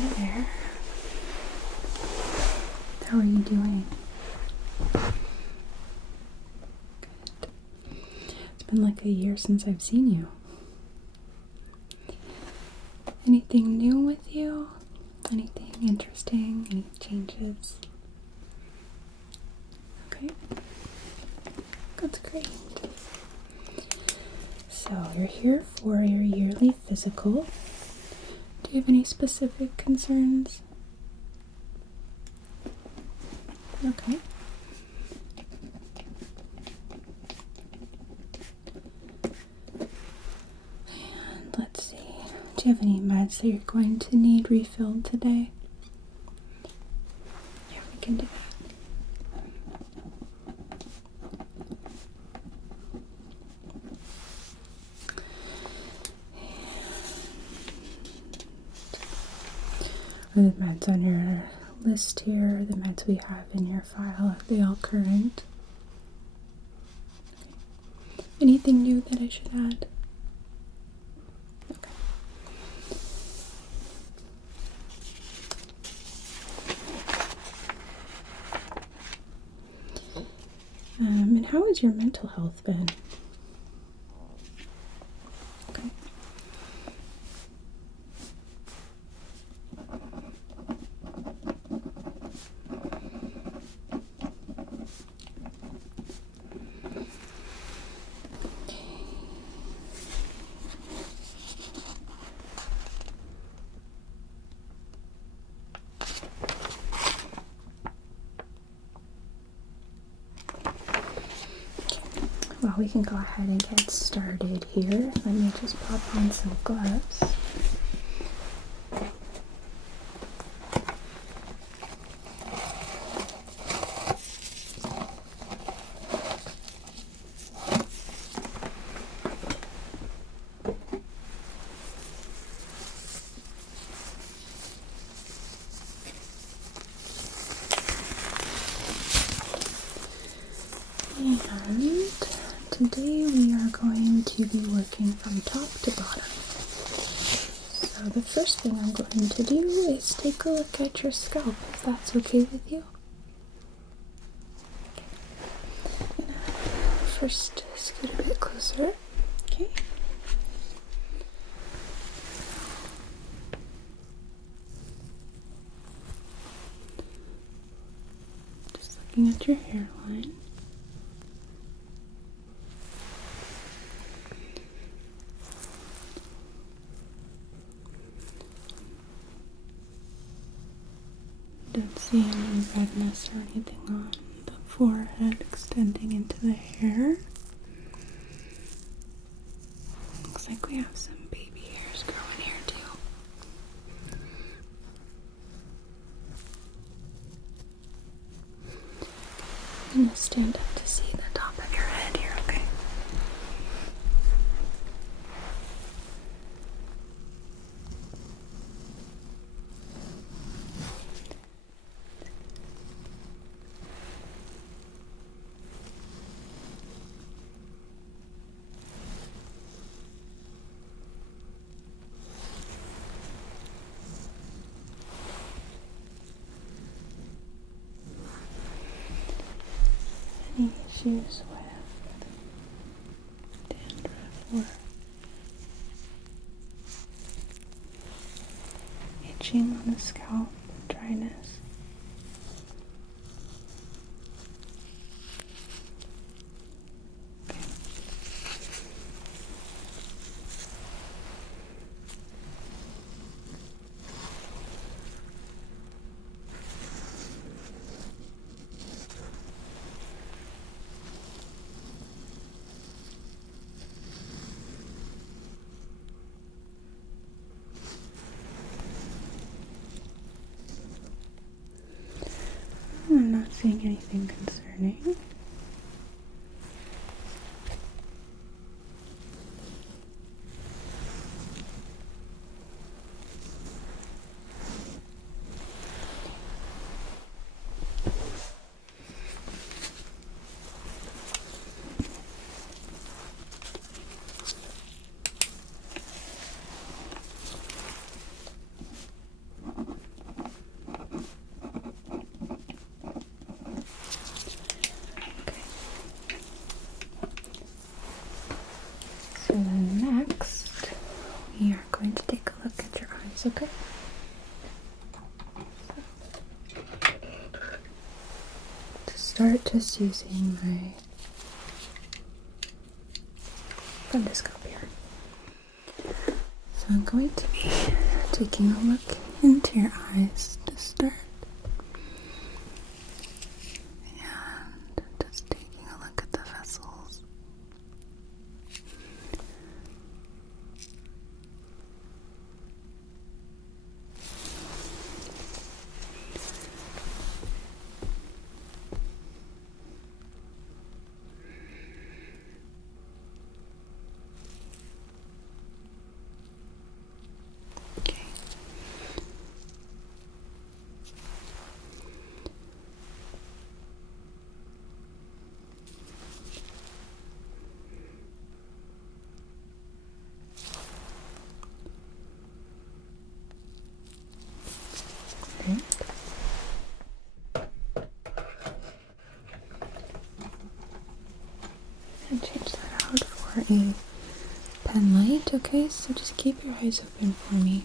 there. How are you doing? Good. It's been like a year since I've seen you. Anything new with you? Anything interesting? Any changes? Okay. That's great. So you're here for your yearly physical. Do you have any specific concerns? Okay. And let's see. Do you have any meds that you're going to need refilled today? Yeah, we can do that. Are the meds on your list here, the meds we have in your file, are they all current? Anything new that I should add? Okay. And how has your mental health been? Okay. Well, we can go ahead and get started here. Let me just pop on some gloves. And today we are going to be working from top to bottom. So the first thing I'm going to do is take a look at your scalp, if that's okay with you. Okay. First, scoot a bit closer. Okay. Just looking at your hairline. Don't see any redness or anything on the forehead extending into the hair. Looks like we have some baby hairs growing here too. I'm gonna stand up to see the top of your head here, okay? Any issues with dandruff or itching on the scalp, dryness? Okay. I'm not seeing anything concerning. eyes, okay? To start, just using my fundoscope here. So I'm going to be taking a look into your eyes to start. And just taking a look at the vessels. Okay. Okay. And change that out for a pen light, okay? So just keep your eyes open for me.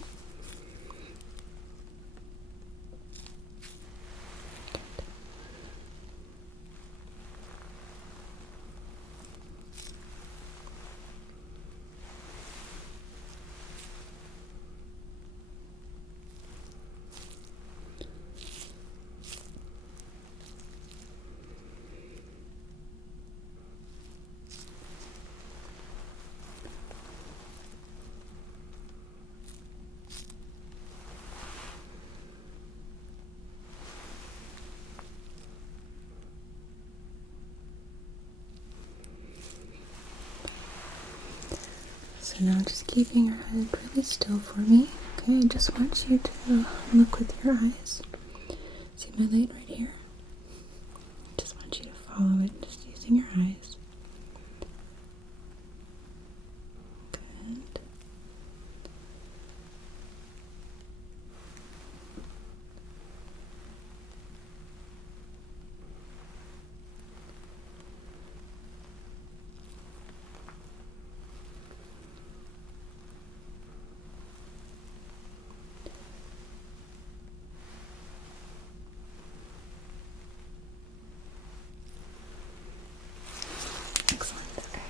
So now just keeping your head really still for me. Okay, I just want you to look with your eyes. See my light right here? Just want you to follow it just using your eyes. Good. Excellent. Okay.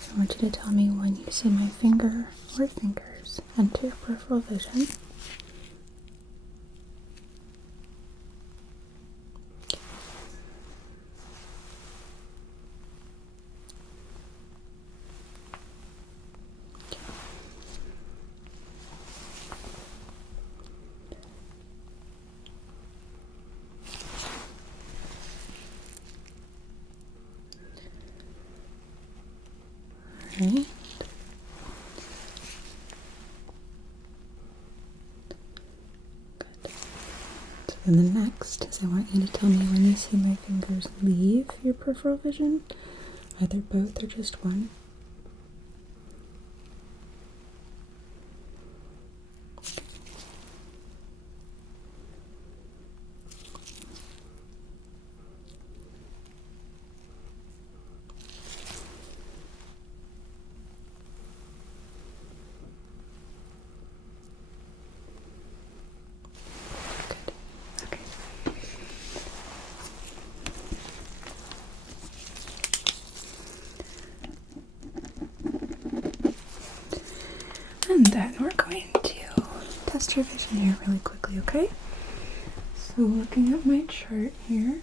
So I want you to tell me when you see my finger or fingers enter your peripheral vision. Alright. Good. So then the next is I want you to tell me when you see my fingers leave your peripheral vision, either both or just one. Good. Okay. And then we're going to test your vision here really quickly, okay? So looking at my chart here,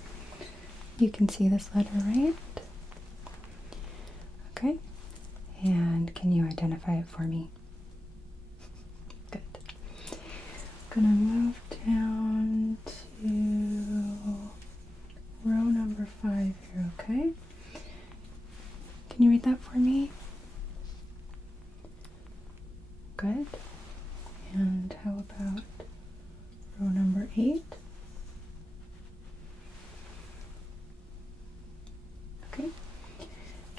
you can see this letter, right? Okay. And can you identify it for me? Good. I'm gonna move down to row number 5 here, okay? Can you read that for me? Good. And how about row number 8? Okay.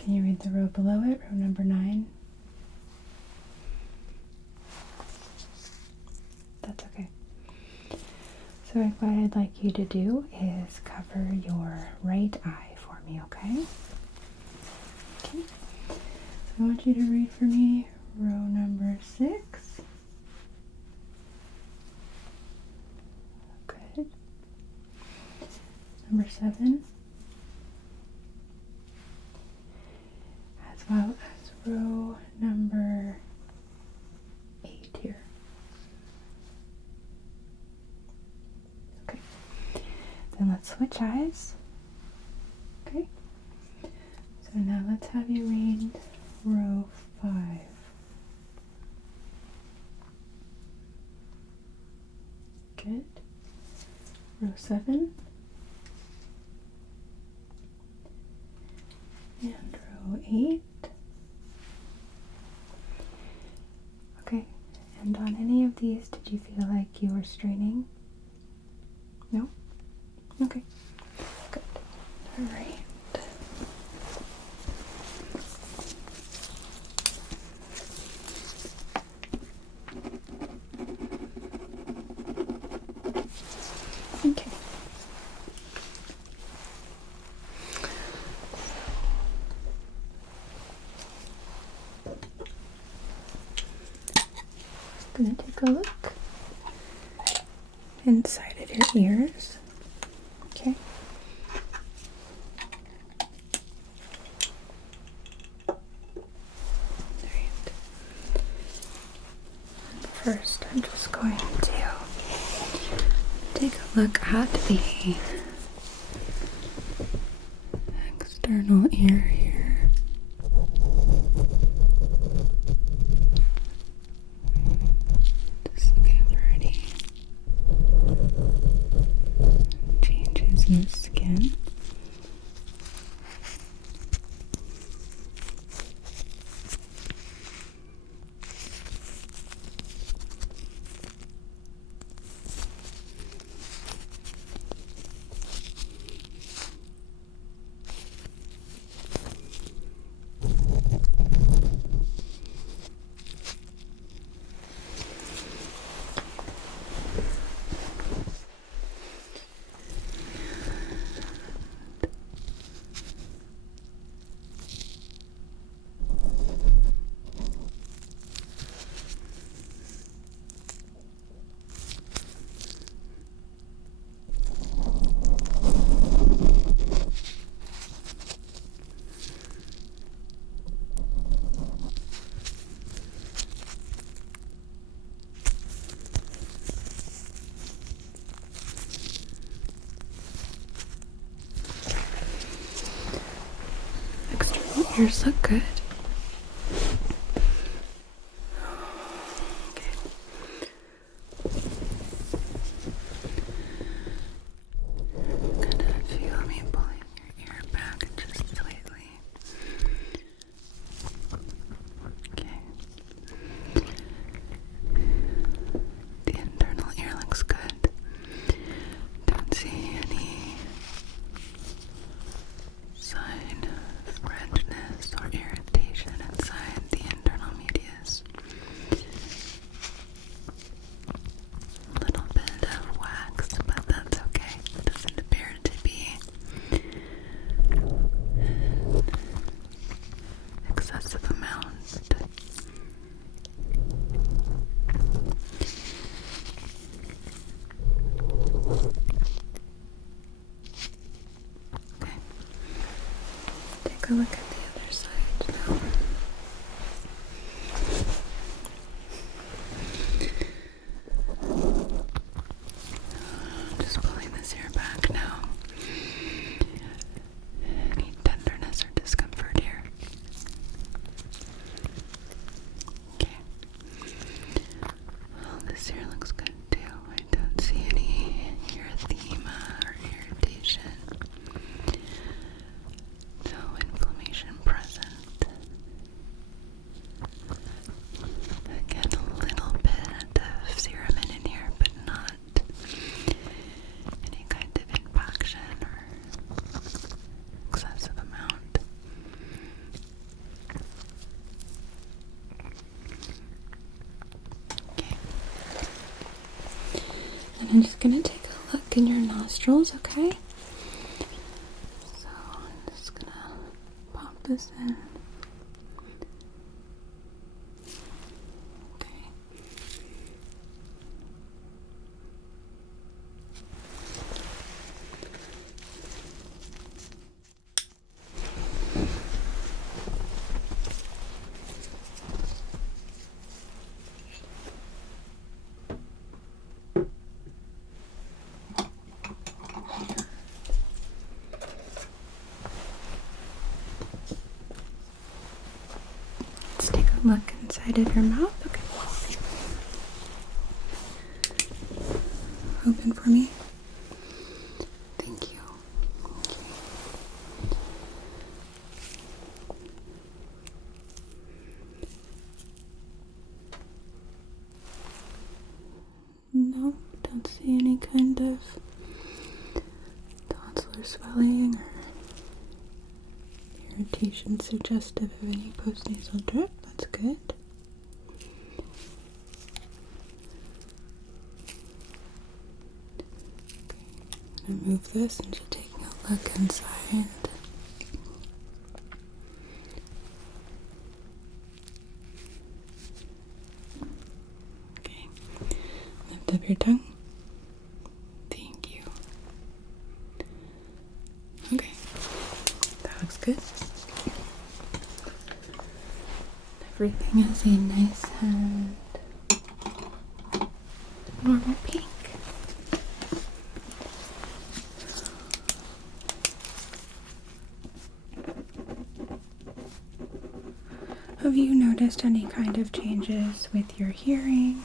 Can you read the row below it, row number 9? That's okay. So what I'd like you to do is cover your right eye for me, okay? Okay. So I want you to read for me row number 6. Good. Number 7. As well as row number 8 here. Okay. Then let's switch eyes. Okay. So now let's have you read row 5. Good. Row 7. And row 8. Okay. And on any of these, did you feel like you were straining? No? Okay. Good. All right. Okay. I'm going to take a look inside of your ears. Okay. Alright. First, I'm just going to take a look at the external ear here. Just looking for any changes in the skin. Ears look good. Okay. Gonna feel me pulling your ear back just slightly. Okay. The internal ear looks good. Don't see any sign of redness or irritation inside the internal medius. A little bit of wax, but that's okay. It doesn't appear to be an excessive amount. Okay. Take a look at the other side now. Just pulling this hair back now. Any tenderness or discomfort here? Okay. Well, this hair looks good too. I don't see any erythema or irritation. No inflammation present. I'm just gonna take a look in your nostrils, okay? So I'm just gonna pop this in. Okay. Let's take a look inside of your mouth. Okay. Open for me. Thank you. Okay. No, don't see any kind of tonsillar swelling or irritation suggestive of any postnasal drip. That's good. Okay. I'm gonna move this and just taking a look inside. Okay. Lift up your tongue. Thank you. Okay. That looks good. Everything is a nice and normal pink. Have you noticed any kind of changes with your hearing?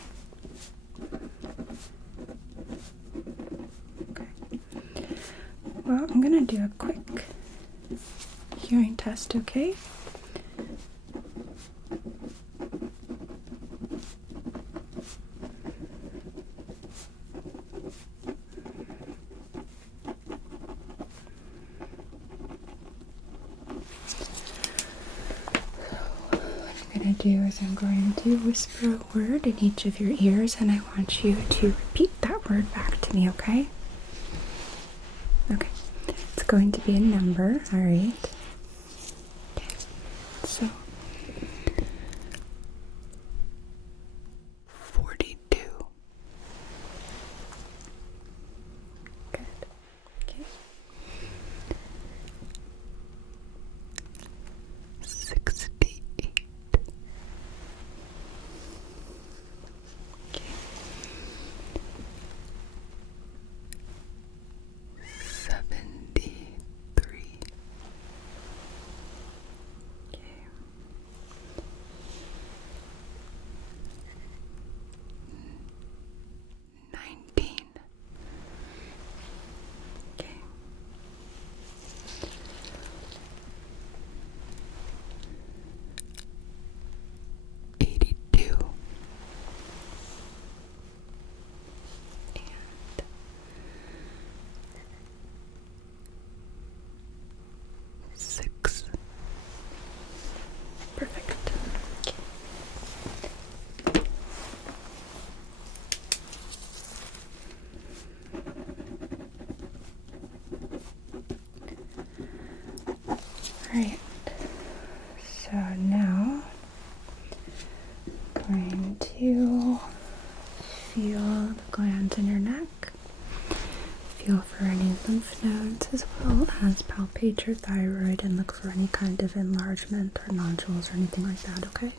Okay. Well, I'm gonna do a quick hearing test, okay? I'm going to whisper a word in each of your ears, and I want you to repeat that word back to me, okay? Okay. It's going to be a number, alright? Okay. So, 42. Good. Okay. 68. Okay. 73. Okay. 19. Okay. 82. And 6. Perfect. Okay. Alright, so now I'm going to feel the glands in your neck, feel for any lymph nodes, as well as palpate your thyroid and look for any kind of enlargement or nodules or anything like that, okay?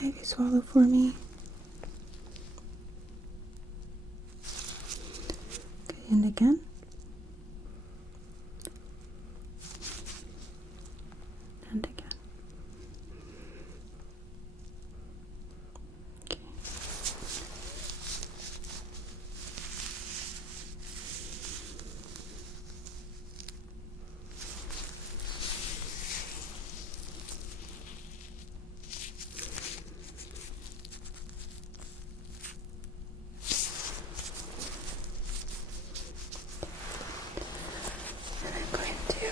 Have you swallow for me? Okay, and again. And again. Okay. And I'm going to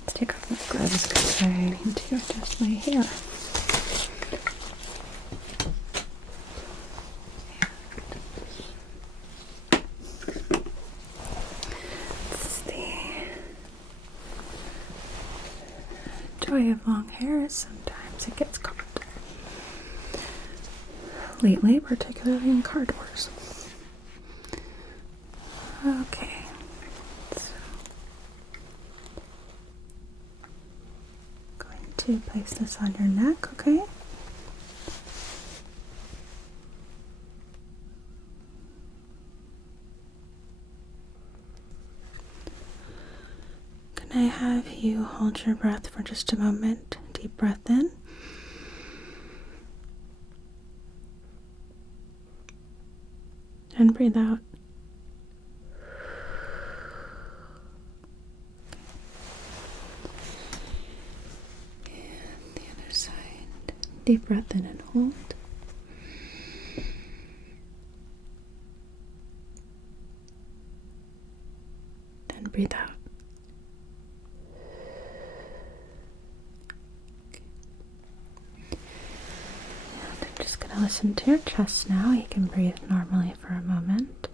let's take off my gloves because I need to adjust my hair. It's the joy of long hair. Sometimes it gets caught. Lately, particularly in car doors. Okay. So, going to place this on your neck, okay? Can I have you hold your breath for just a moment? Deep breath in. And breathe out. And the other side. Deep breath in and hold. Then breathe out. And I'm just going to listen to your chest now. You can breathe normally for a moment.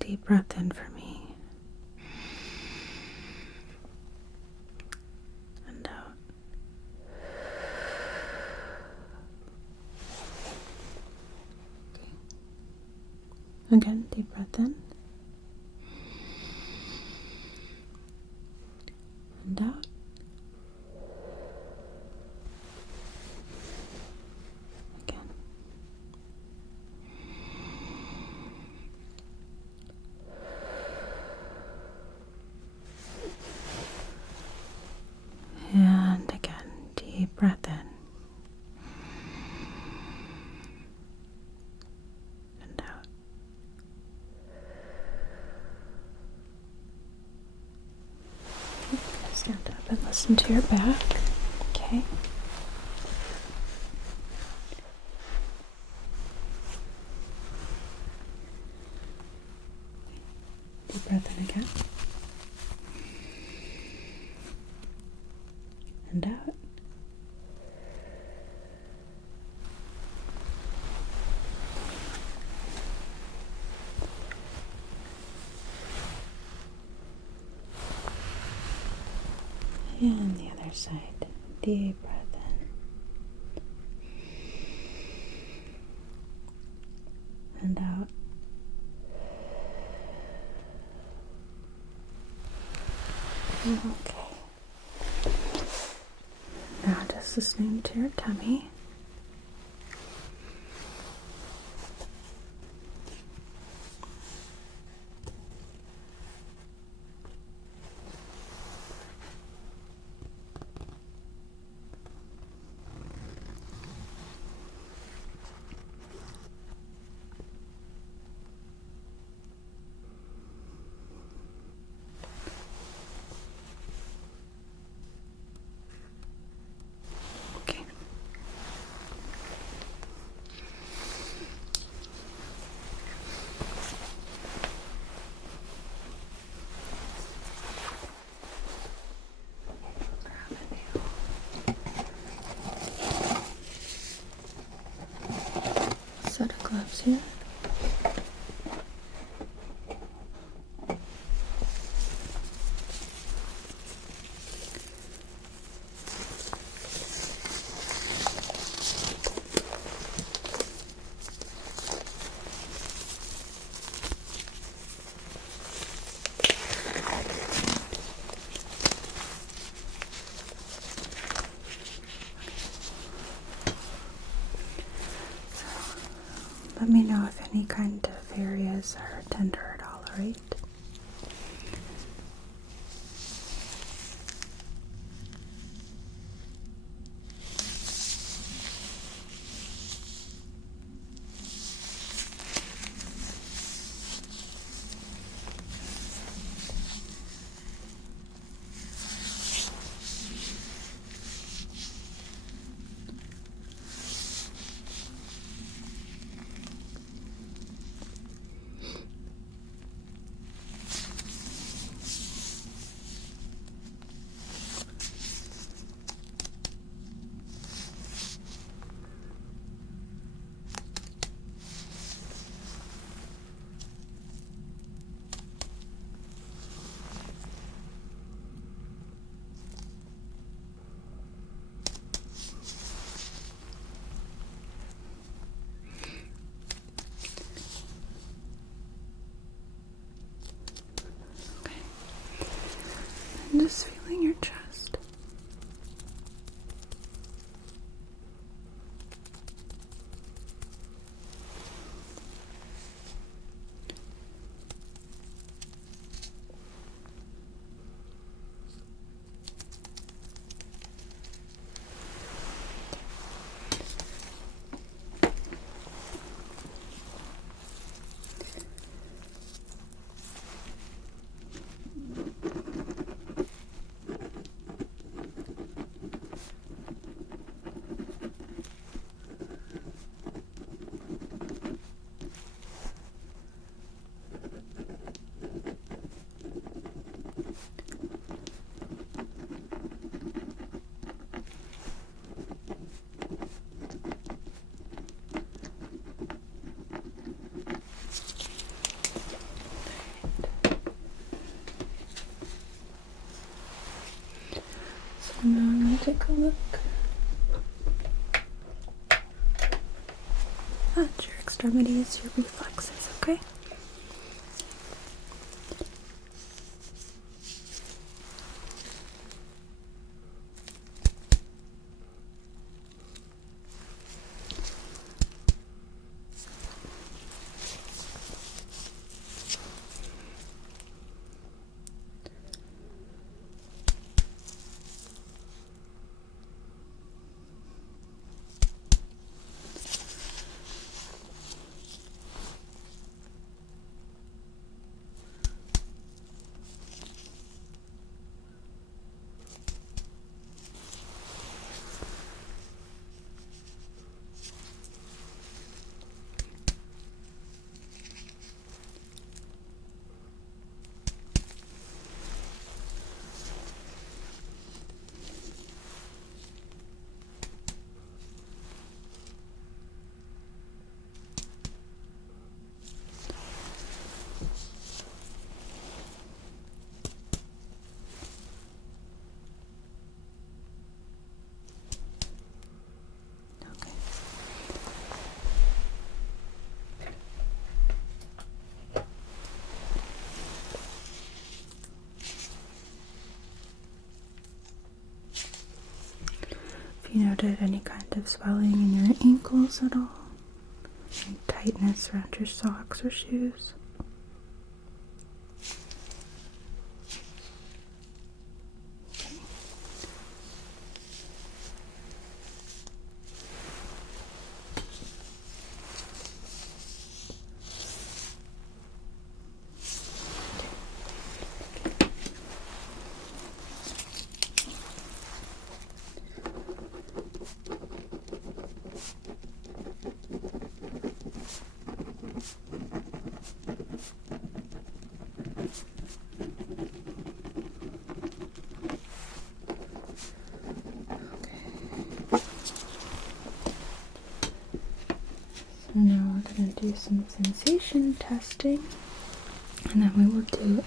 Deep breath in for me. And out. Okay. Again, deep breath in. And out. Again. And again, deep breath in. And out. Okay, stand up and listen to your back. Okay. Deep breath in again. And out. And the other side. Deep breath in. And out. Okay. Now just listening to your tummy. Okay. Set of gloves here. me know if any kind of areas are tender at all, alright? I'm just feeling your chest. So now I'm going to take a look at your extremities, your reflexes, okay? If you noted any kind of swelling in your ankles at all, any tightness around your socks or shoes. So now we're going to do some sensation testing, and then we will do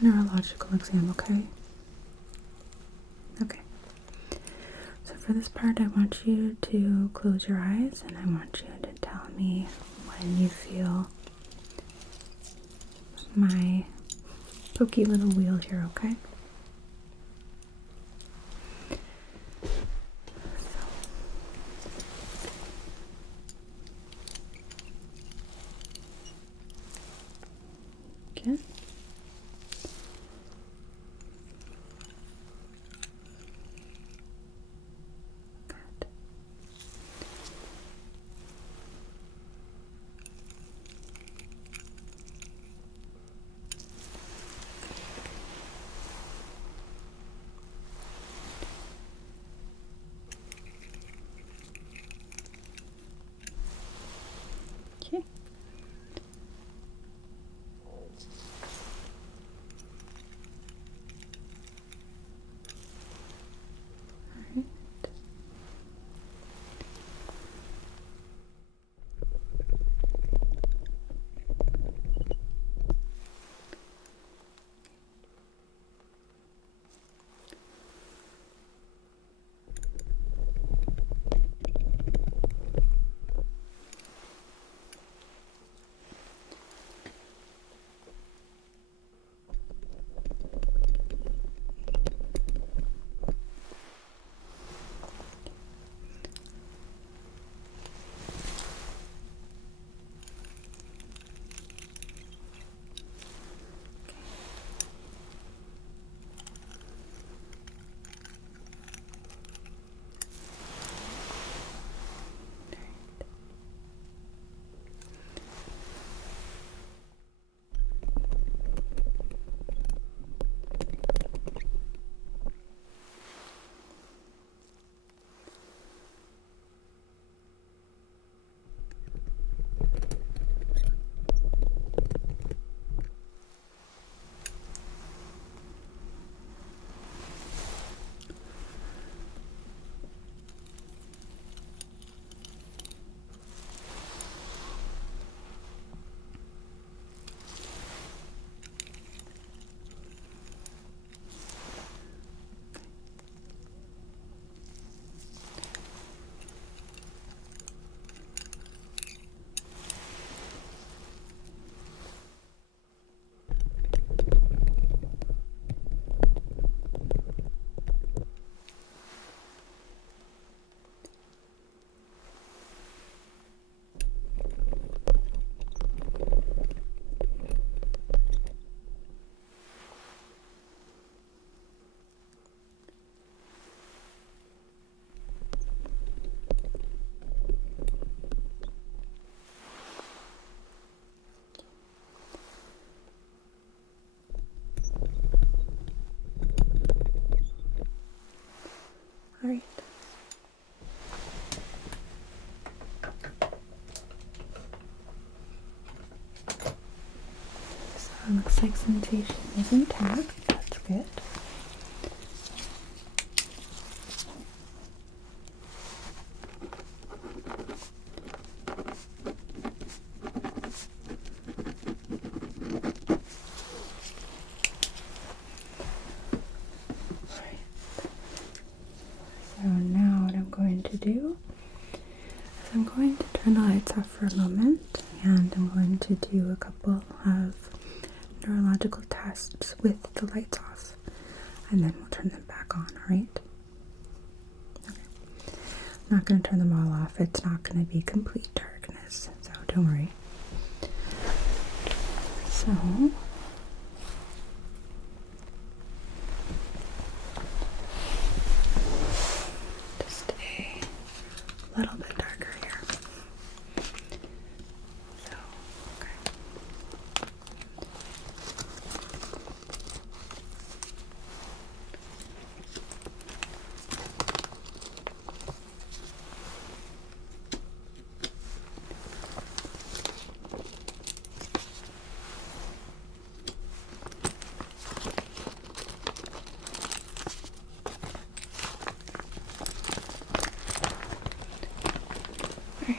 a neurological exam, okay? Okay. So for this part, I want you to close your eyes, and I want you to tell me when you feel my pokey little wheel here, okay? again. Good. Okay. All right. All right. So it looks like sensation is intact. That's good. So now what I'm going to do is I'm going to turn the lights off for a moment, and I'm going to do a couple of neurological tests with the lights off, and then we'll turn them back on, alright? Okay. I'm not going to turn them all off. It's not going to be complete darkness, so don't worry. So just a little bit darker here. So, okay. Alright.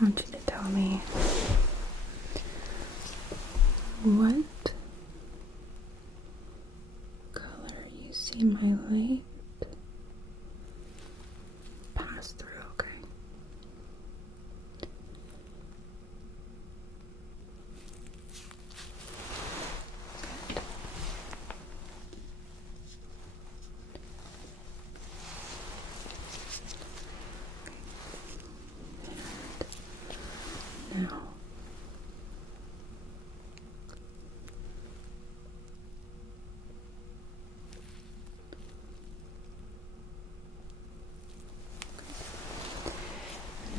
I want you to tell me what color you see my light pass through, okay?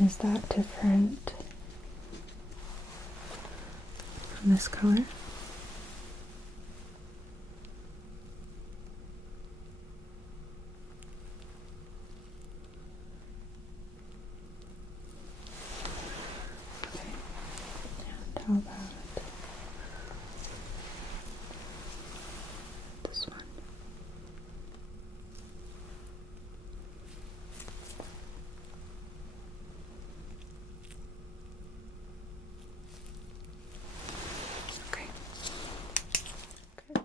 Is that different from this color? Okay. And how about this one? Okay. Good.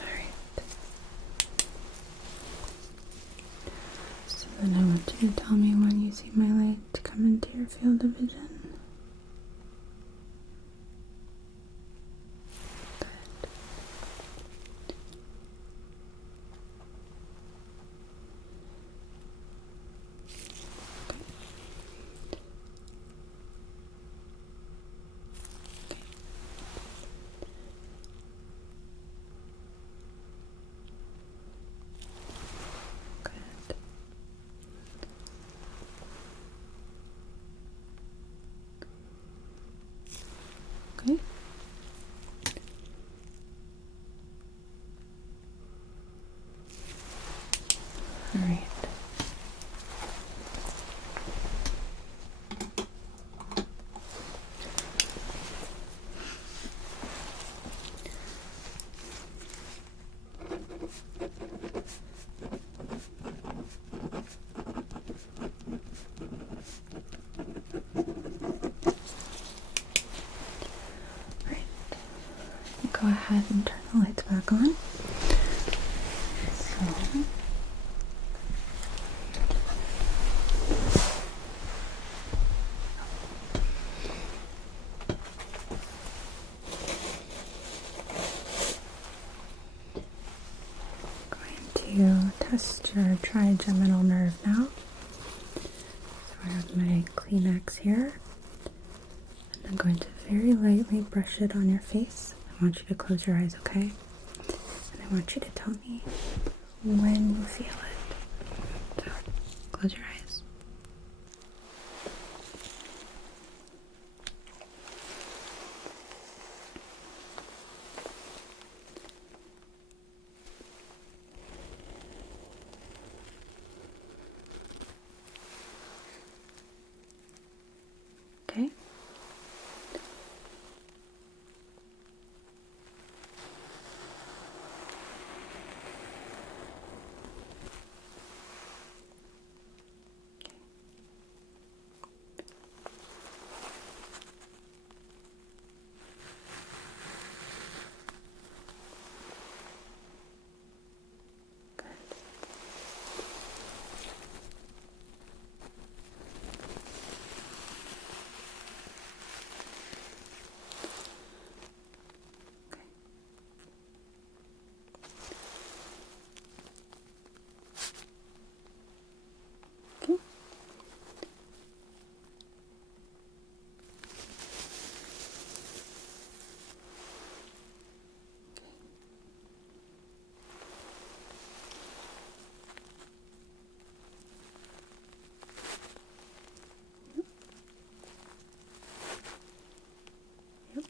Alright. So then I want you to tell me when you see my light come into your field of vision. Good. Okay. All right. Right. Go ahead and turn the lights back on. So, going to test your trigeminal nerve now. So I have my Kleenex here. And I'm going to very lightly brush it on your face. I want you to close your eyes, okay? And I want you to tell me when you feel it. So, close your eyes. Okay? Okay. Yep.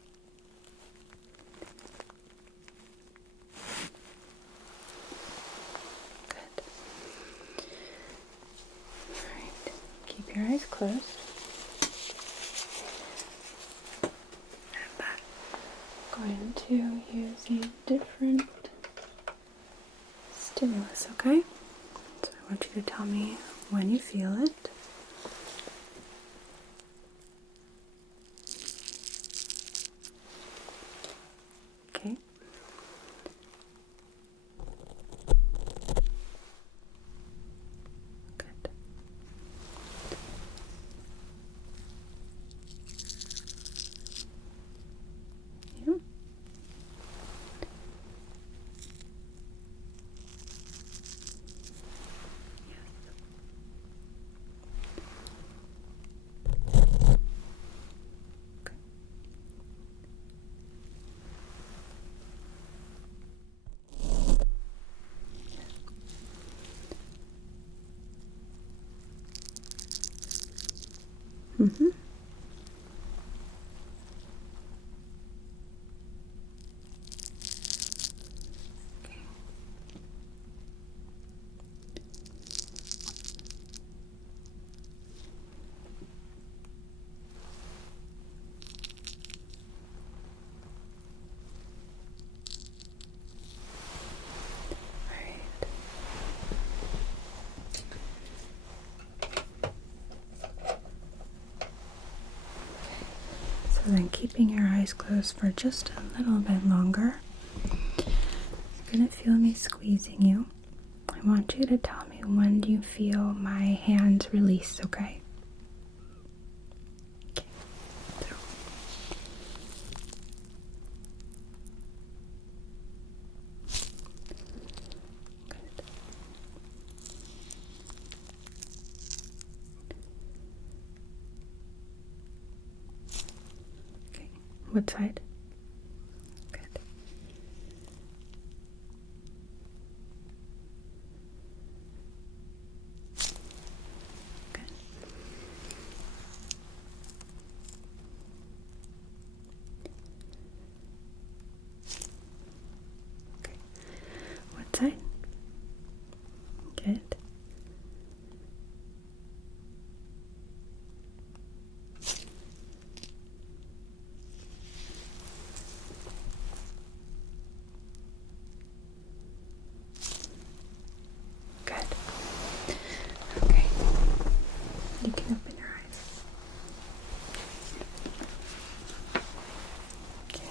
Good. Alright. Keep your eyes closed. I'm going to use a different stimulus, okay? So I want you to tell me when you feel it. Okay. Good. Yep. Mm-hmm. Okay. All right. So then keeping your eyes closed for just a little bit longer. You're going to feel me squeezing you. I want you to tell me when do you feel my hands release, okay? Okay. So. Good. Okay. What side? Good. Good. Okay. What side? Good. Good. Okay. You can open your eyes. Okay.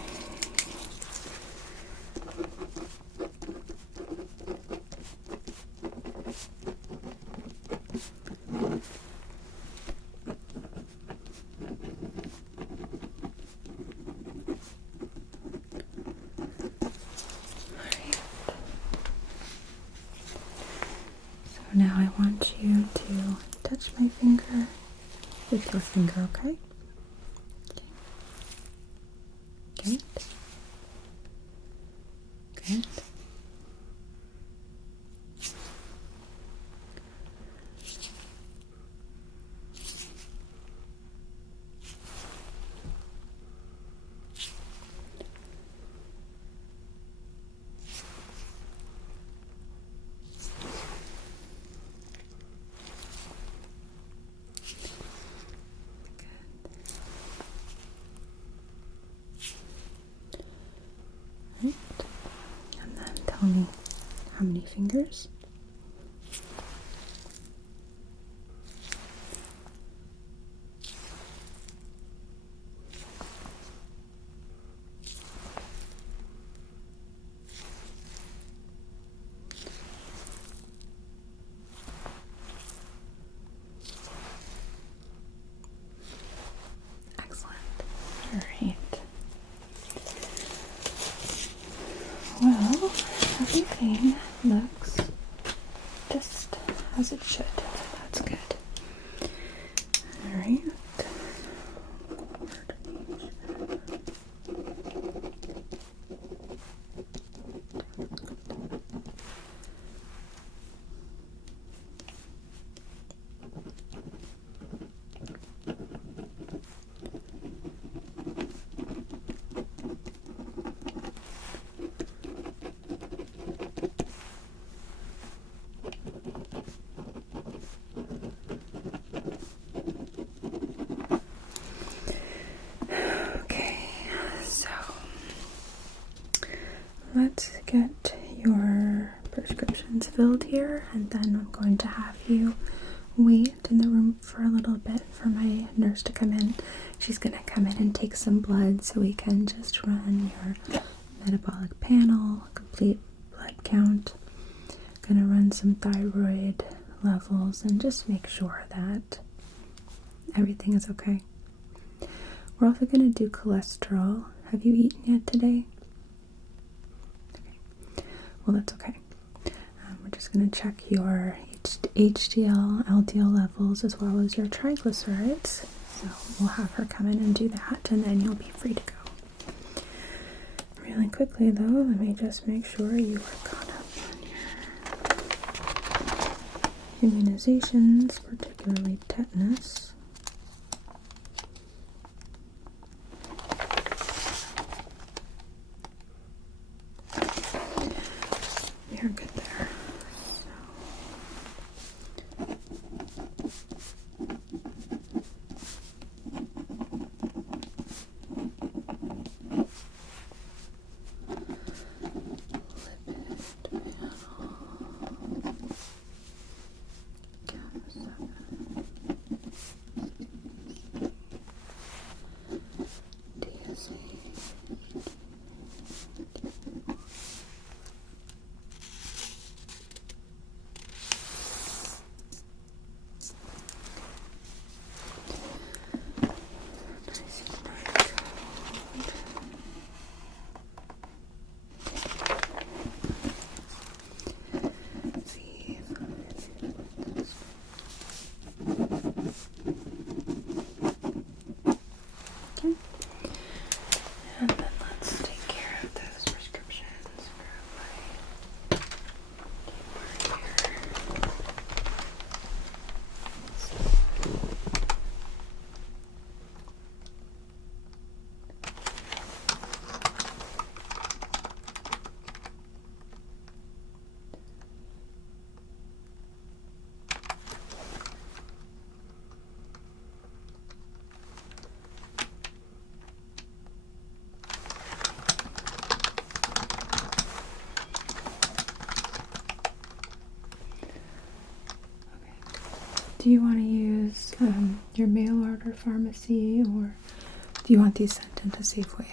Alright. So now I want you to touch my finger with your finger, okay? Okay. Good. Good. Right. And then tell me how many fingers. Excellent. Alright. Well, everything looks just as it should. That's good. Alright. Okay, so let's get your prescriptions filled here, and then I'm going to have you wait in the room for a little bit for my nurse to come in. She's gonna come in and take some blood so we can just run your metabolic panel, complete blood count. Gonna run some thyroid levels and just make sure that everything is okay. We're also gonna do cholesterol. Have you eaten yet today? Okay. Well, that's okay. We're just gonna check your HDL, LDL levels as well as your triglycerides. So we'll have her come in and do that, and then you'll be free to go. Really quickly though, let me just make sure you are caught up on your immunizations, particularly tetanus. Do you want to use your mail order pharmacy, or do you want these sent into Safeway?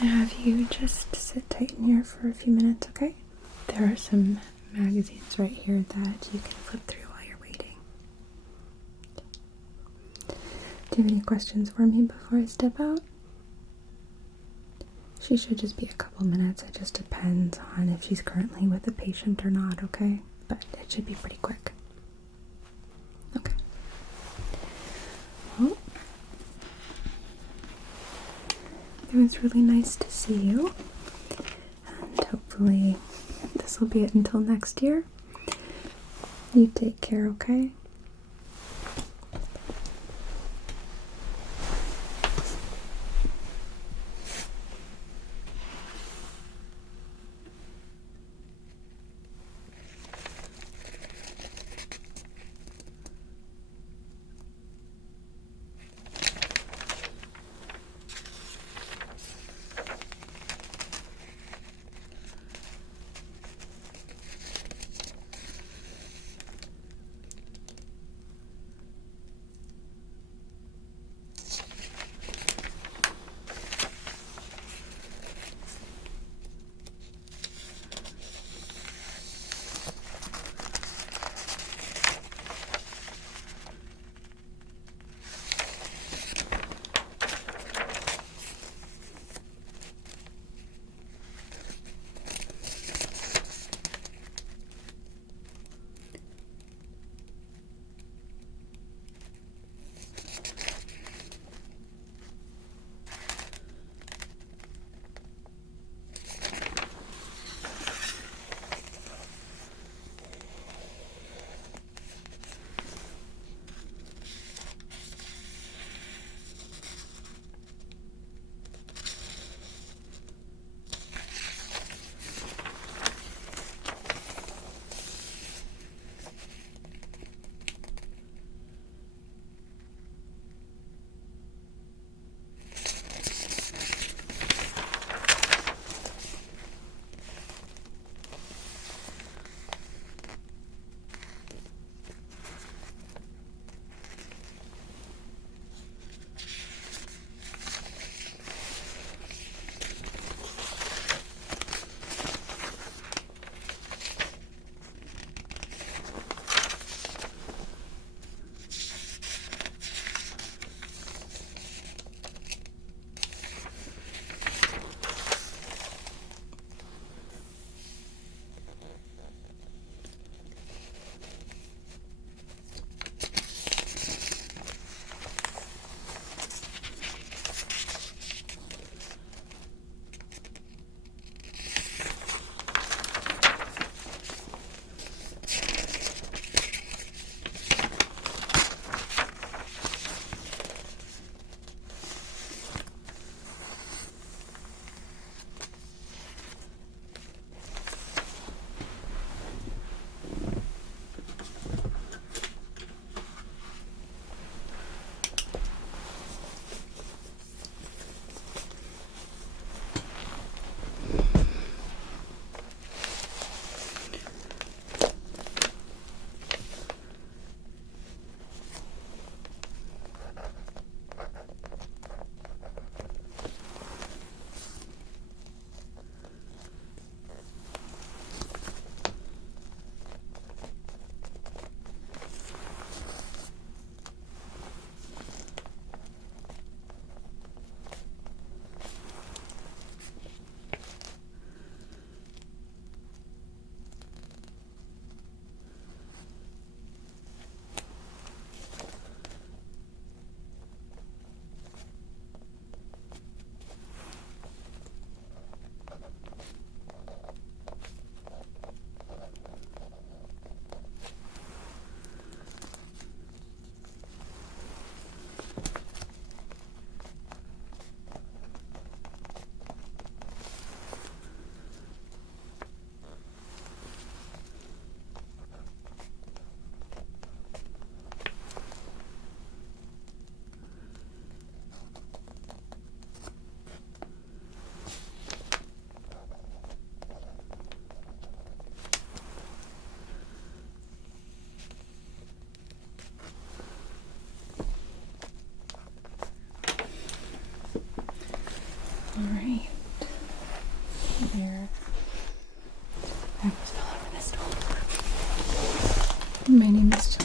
Have you just sit tight in here for a few minutes, okay? There are some magazines right here that you can flip through while you're waiting. Do you have any questions for me before I step out? She should just be a couple minutes. It just depends on if she's currently with a patient or not, okay? But it should be pretty quick. Okay. Well, it was really nice to see you, and hopefully this will be it until next year. You take care, okay?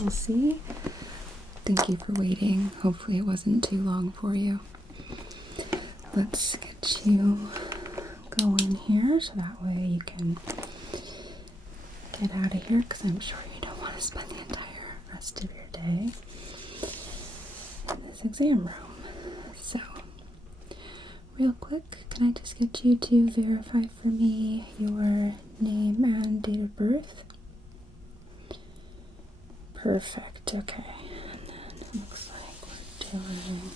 we'll see. Thank you for waiting. Hopefully it wasn't too long for you. Let's get you going here so that way you can get out of here, because I'm sure you don't want to spend the entire rest of your day in this exam room. So, real quick, can I just get you to verify for me your name and date of birth? Perfect, okay. And then it looks like we're doing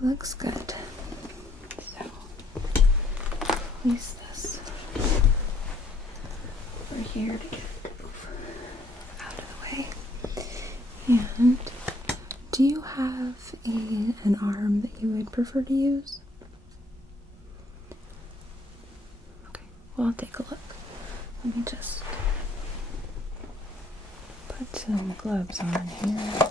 looks good. So, place this over here to get it out of the way. And do you have an arm that you would prefer to use? Okay, well, I'll take a look. Let me just put some gloves on here.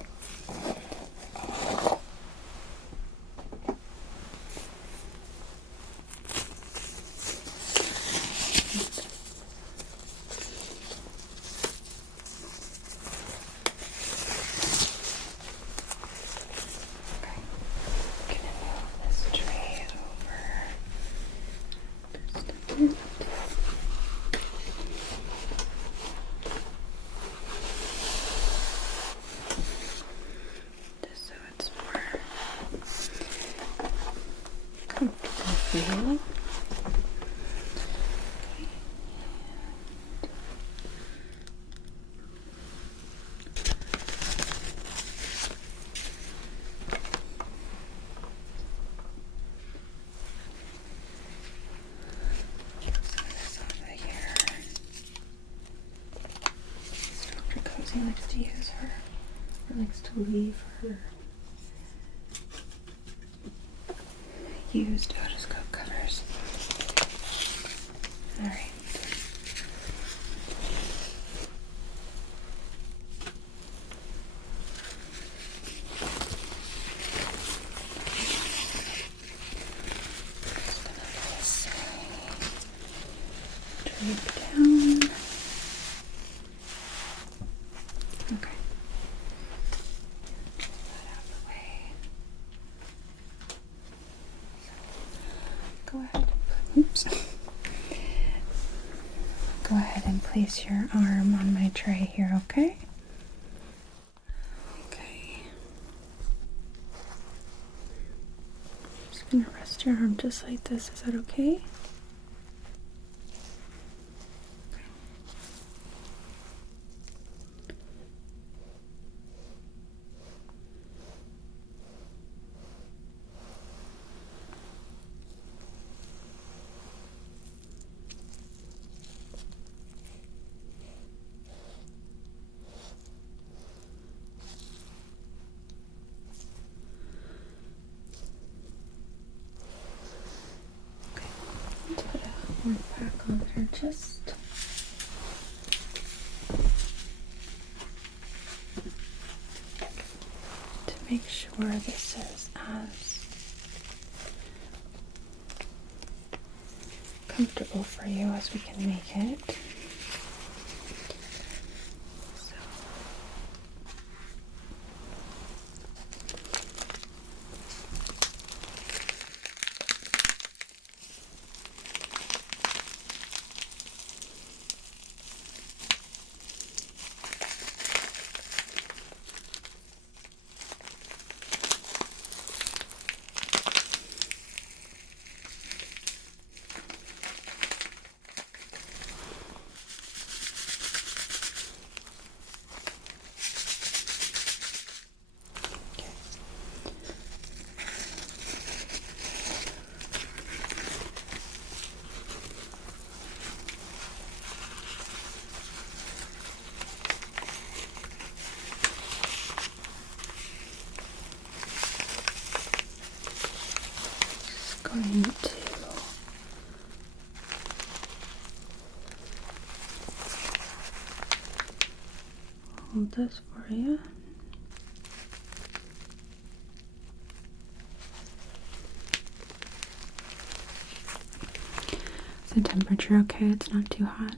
Just so it's more comfortable for you. Dr. Cozy likes to use her, or likes to leave her used otoscope covers. Alright. Drape down. Okay. Get that out of the way. Go ahead. Oops. Go ahead and place your arm on my tray here, okay? Okay. Just gonna rest your arm just like this. Is that okay? Put a word back on there just to make sure this is as comfortable for you as we can make it. So. Going to hold this for you. the temperature okay? It's not too hot.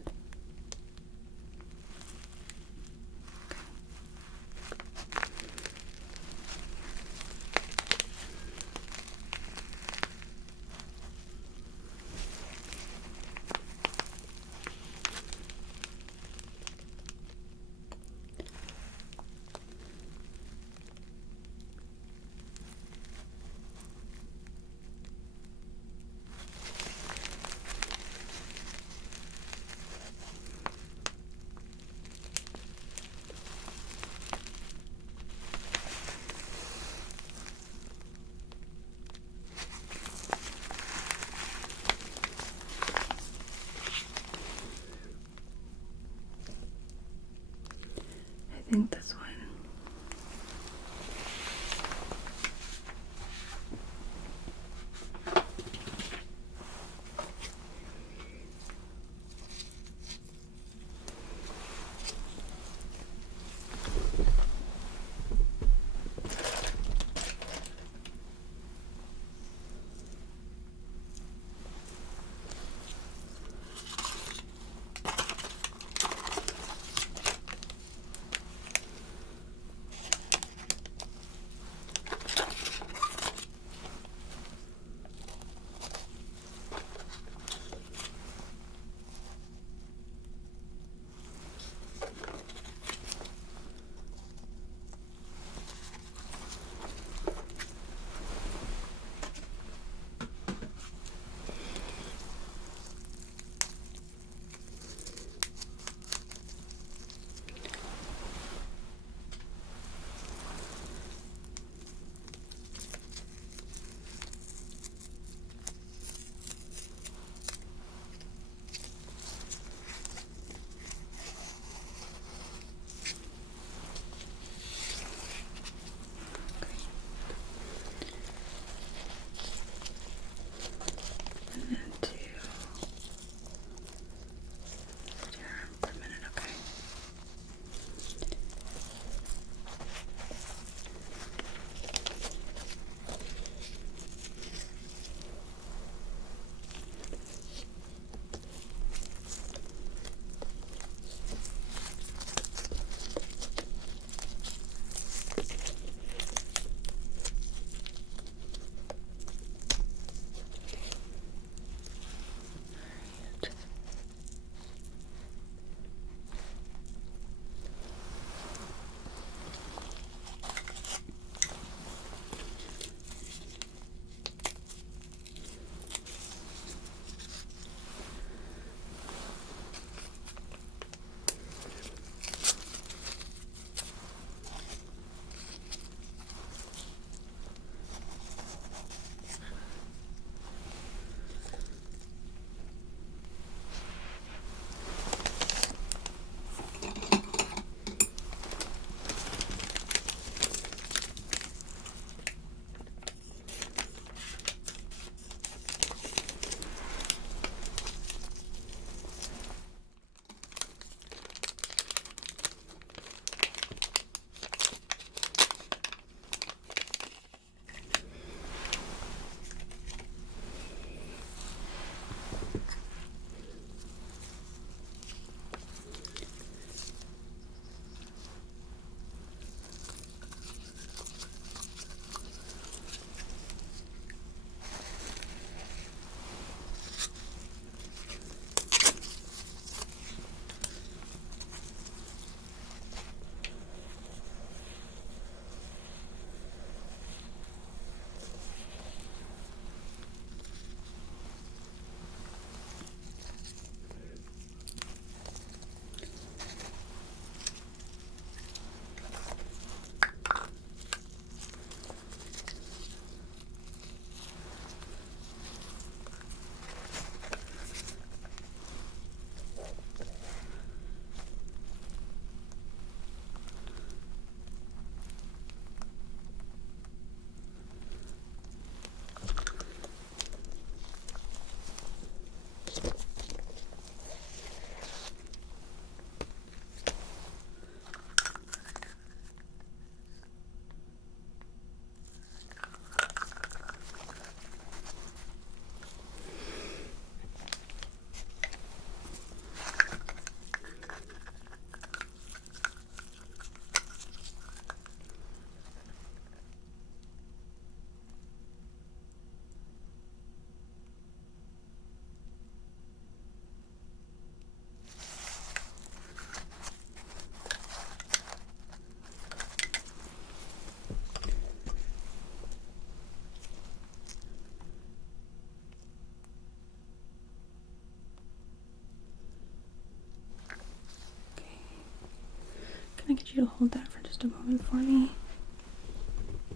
get you to hold that for just a moment for me?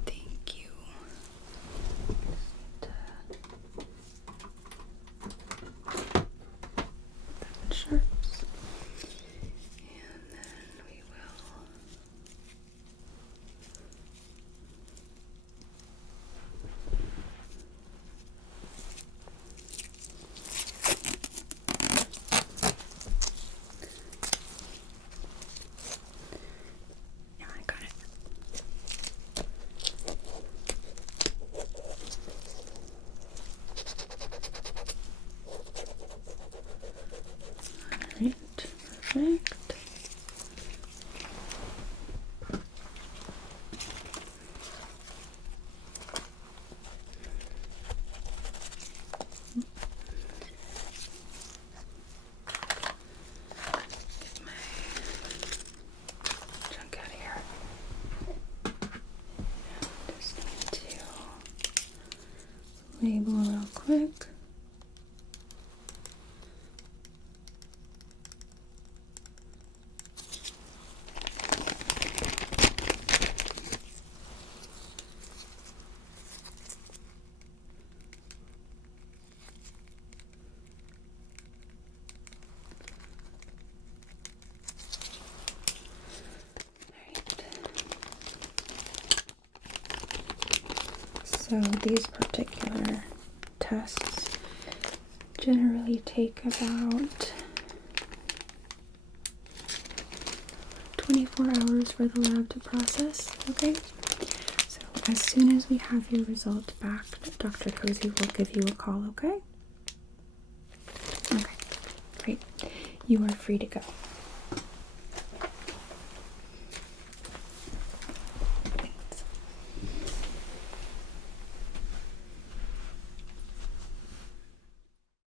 Thank you. Just, sharps. And then we will yeah, I got it. Alright, perfect. Get my junk out of here. Just need to label real quick. So these particular tests generally take about 24 hours for the lab to process, okay? So as soon as we have your results back, Dr. Cozy will give you a call, okay? Okay, great. You are free to go.